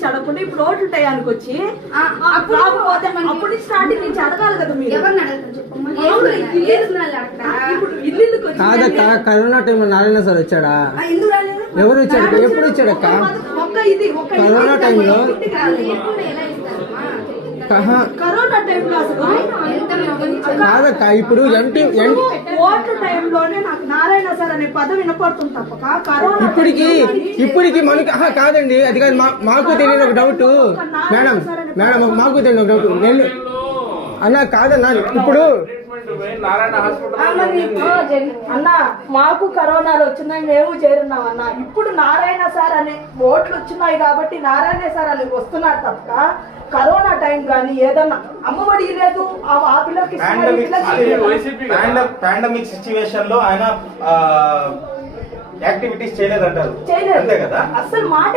నుంచి అడగకుండా ఇప్పుడు ఓట్లు టయానికి వచ్చి రాకపోతే అప్పుడు స్టార్టింగ్ నుంచి అడగాలి కదా మీరు. ఇప్పుడు ఇల్లుకి వచ్చి కాదక్క, కరోనా టైంలో నారాయణ సార్ వచ్చాడా? ఎవరు వచ్చాడు? ఎప్పుడు వచ్చాడక్క? కరోనా టైంలో కరోనా టైంలో అసలు కాదక్క, ఇప్పుడు ఓట్ల టైంలోనే నాకు నారాయణ సార్ అనే పదం వినపడుతుంది తప్పక కరోనా ఇప్పటికి మనకి కాదండి, అది కాదు. మాకు తెలియని ఒక డౌట్ మేడం, మాకు తెలియని ఒక డౌట్ అన్నా. కాదన్నా, ఇప్పుడు అన్న మాకు కరోనాలు వచ్చినాయి, మేము చేరున్నాం అన్న. ఇప్పుడు నారాయణ సార్ అనే ఓట్లు వచ్చినాయి కాబట్టి నారాయణ సార్ అని వస్తున్నారు తప్ప కరోనా టైం కానీ ఏదన్నా అమ్మఒడి లేదు ఆ పిల్లకి పాండమిక్ సిచ్యువేషన్ లో ఆయన యాక్టివిటీస్ చేయలేదంటారు, అంతే కదా? అసలు మాట